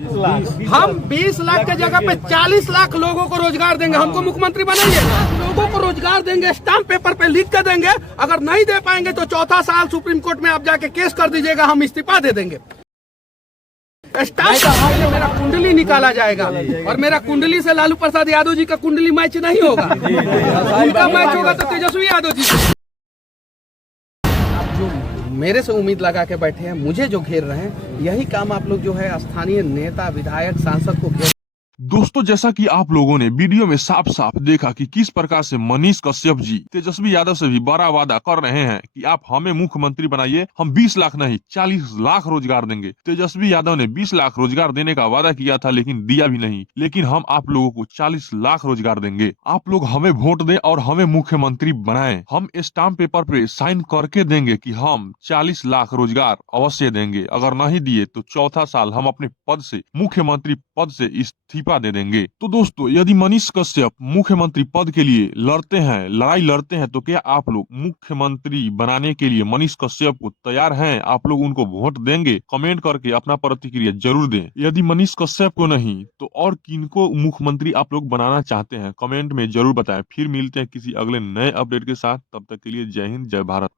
हम 20 लाख के जगह पे 40 लाख लोगों को रोजगार देंगे। हमको मुख्यमंत्री बनाइए, लोगों को रोजगार देंगे, स्टाम्प पेपर पे लिख के देंगे। अगर नहीं दे पाएंगे तो चौथा साल सुप्रीम कोर्ट में आप जाके केस कर दीजिएगा, हम इस्तीफा दे देंगे। स्टाम्प पेपर में मेरा कुंडली निकाला जाएगा और मेरा कुंडली से लालू प्रसाद यादव जी का कुंडली मैच नहीं होगा, उनका मैच होगा तो तेजस्वी यादव जी से। मेरे से उम्मीद लगा के बैठे हैं, मुझे जो घेर रहे हैं, यही काम आप लोग जो है स्थानीय नेता, विधायक, सांसद को घेर। दोस्तों, जैसा कि आप लोगों ने वीडियो में साफ साफ देखा कि किस प्रकार से मनीष कश्यप जी तेजस्वी यादव से भी बड़ा वादा कर रहे हैं कि आप हमें मुख्यमंत्री बनाइए, हम 20 लाख नहीं 40 लाख रोजगार देंगे। तेजस्वी यादव ने 20 लाख रोजगार देने का वादा किया था लेकिन दिया भी नहीं, लेकिन हम आप लोगों को 40 लाख रोजगार देंगे। आप लोग हमें वोट दें और हमें मुख्यमंत्री बनाएं। हम स्टाम्प पेपर पे साइन करके देंगे कि हम 40 लाख रोजगार अवश्य देंगे। अगर नहीं दिए तो चौथा साल हम अपने पद से, मुख्यमंत्री पद से इस्तीफा दे देंगे। तो दोस्तों, यदि मनीष कश्यप मुख्यमंत्री पद के लिए लड़ते हैं, लड़ाई लड़ते हैं, तो क्या आप लोग मुख्यमंत्री बनाने के लिए मनीष कश्यप को तैयार हैं? आप लोग उनको वोट देंगे? कमेंट करके अपना प्रतिक्रिया जरूर दें। यदि मनीष कश्यप को नहीं तो और किनको मुख्यमंत्री आप लोग बनाना चाहते हैं, कमेंट में जरूर बताएं। फिर मिलते हैं किसी अगले नए अपडेट के साथ, तब तक के लिए जय हिंद, जय भारत।